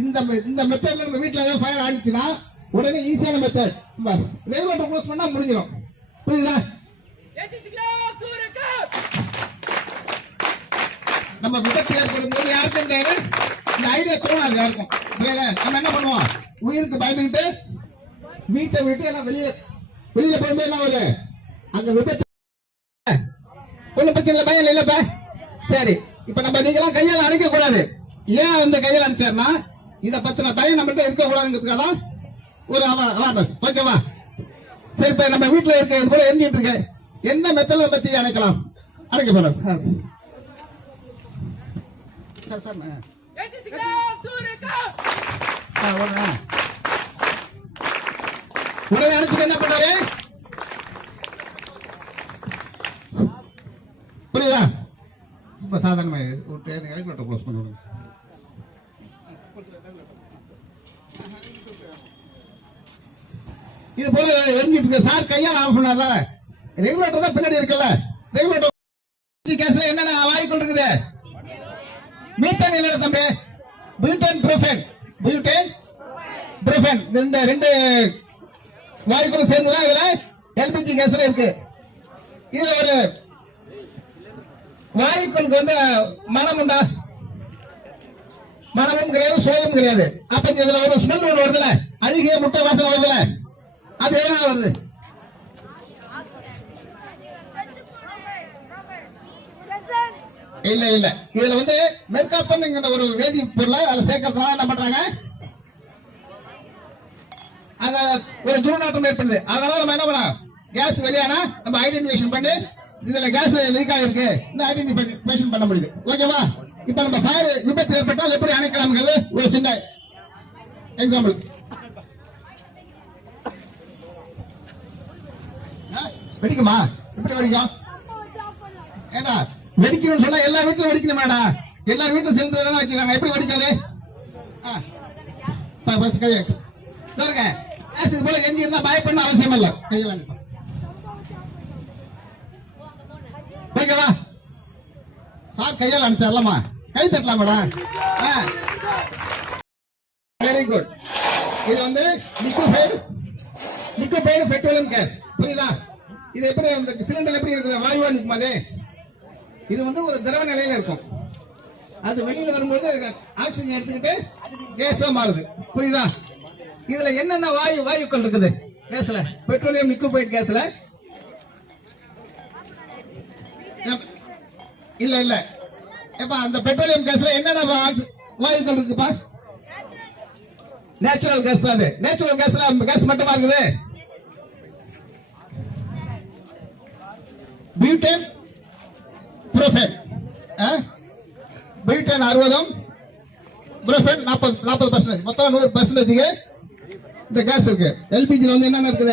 இந்த இந்த மெத்தட்ல நம்ம வீட்ல ஏதாவது ஃபயர் ஆனிச்சுனா உடனே ஈஸியான மெத்தட் ரெகுலேட்டர் க்ளோஸ் பண்ணா முடிஞ்சிடும். புரியுதா? நம்ம விபத்து ஏற்படும் போது யாருக்கும் இந்த ஐடியா தோணாது யாருக்கும். நம்ம என்ன பண்ணுவோம், உயிருக்கு பயந்துகிட்டு வீட்டை விட்டு எல்லாம் வெளியில போகும்போது என்ன ஆகுது, அங்க விபத்து ஒன்னும் பிரச்சனை இல்லை, பயம் இல்லப்ப. சரி, இப்ப நம்ம நீங்களாம் கையால அணைக்க கூடாது. ஏன் அந்த கையால அணைச்சாருன்னா இதை பத்தின பயம் நம்மகிட்ட இருக்க கூடாதுங்கிறதுக்காக தான் ஒரு அவேர்னஸ். ஓகேவா? சரி, இப்ப நம்ம வீட்டுல இருக்க இது போல எரிஞ்சிட்டு இருக்கு, என்ன மெத்தட்ல பத்தி அணைக்கலாம்? அணைக்க போறோம் சார். சார் உடனே அணைச்சுட்டு என்ன பண்ணாரு, புரியுதா? இப்ப சாதாரண ஒரு ரெகுலேட்டர் க்ளோஸ் பண்ணுவாங்க. இது போல எரிஞ்சிட்டு இருக்கு சார், கையால் ஆஃப் பண்ணாத. ரெகுலேட்டர் தான் பின்னாடி இருக்குல்ல, ரெகுலேட்டர் கேஸ்ல என்னென்ன வாய்க்குள் இருக்குது? மீத்தேன் இல்ல தம்பி, பியூட்டேன் ப்ரோபேன். பியூட்டேன் ப்ரோபேன் இந்த ரெண்டு வாயுக்களும் சேர்ந்துதான் இதுல எல்பிஜி கேஸ்ல இருக்கு. இதுல ஒரு வாயுக்களுக்கு வந்து மனம் உண்டா? மனமும் கிடையாது, சோயமும் கிடையாது. அப்ப இதுல ஒரு ஸ்மெல் ஒன்று வருதுல, அழுகிய முட்டை வாசனை வருதுல, அது எதனால வருது? இல்ல இல்ல, இதுல வந்து மெர்காப்பன் ஒரு வேதி பொருளை அதுல சேர்க்கறதுனால என்ன பண்றாங்க, அத ஒரு துர்நாற்றம் ஏற்படுது. அதனால நம்ம என்ன பண்ணோம், கேஸ் வெளியானா நம்ம ஐடென்டிஃபிகேஷன் பண்ணி இதுல கேஸ் லீக் ஆயிருக்கு ஐடென்டிஃபிகேஷன் பண்ண முடியுது. ஓகேவா? இப்ப நம்ம ஃபயர் விபத்து ஏற்பட்டால் எப்படி அணைக்கலாம்ங்கிறது ஒரு சின்ன எக்ஸாம்பிள். வெடிக்குமா? எப்படி வெடிக்கும்? ஏடா வெடிக்கணும்னு சொன்னா எல்லா வீட்டுல வெடிக்கணும் மேடா, எல்லா வீட்டுல சிலிண்டர் தானே வச்சுக்காங்க, எப்படி வெடிக்காது? பாருங்க, இது போல எஞ்சி இருந்தா பயப்பட அவசியம் இல்ல. ஓகேவா? சார் கையால் அனுப்பிச்சார்லமா, கை தட்டலாம் மேடம். Very good. இது வந்து லிக்விஃபைடு பெட்ரோலியம் கேஸ். புரியுதா? இது எப்படி அந்த சிலிண்டர் எப்படி இருக்குது, வாயுவா நிற்கும். அது இது வந்து ஒரு திரவ நிலையில இருக்கும், அது வெளியில வரும்போது ஆக்சிஜன் எடுத்துக்கிட்டு கேஸா மாறுது. புரியுதா? இதுல என்னென்ன வாயுக்கள் இருக்குது கேஸ்ல, பெட்ரோலியம் லிக்விஃபைடு கேஸ்ல? இல்ல இல்ல, ஏப்பா அந்த பெட்ரோலியம் கேஸ்ல என்னென்ன வாயுக்கள் இருக்குப்பா? நேச்சுரல் கேஸ் தான். அது நேச்சுரல் கேஸ்ல கேஸ் மட்டுமா இருக்குது? பியூட்டேன் ப்ரோபேன், பியூட்டேன் 60, ப்ரோபேன் 40%, மொத்தம் 100% இந்த கேஸ் இருக்கு. எல்பிஜில வந்து என்னென்ன இருக்குது?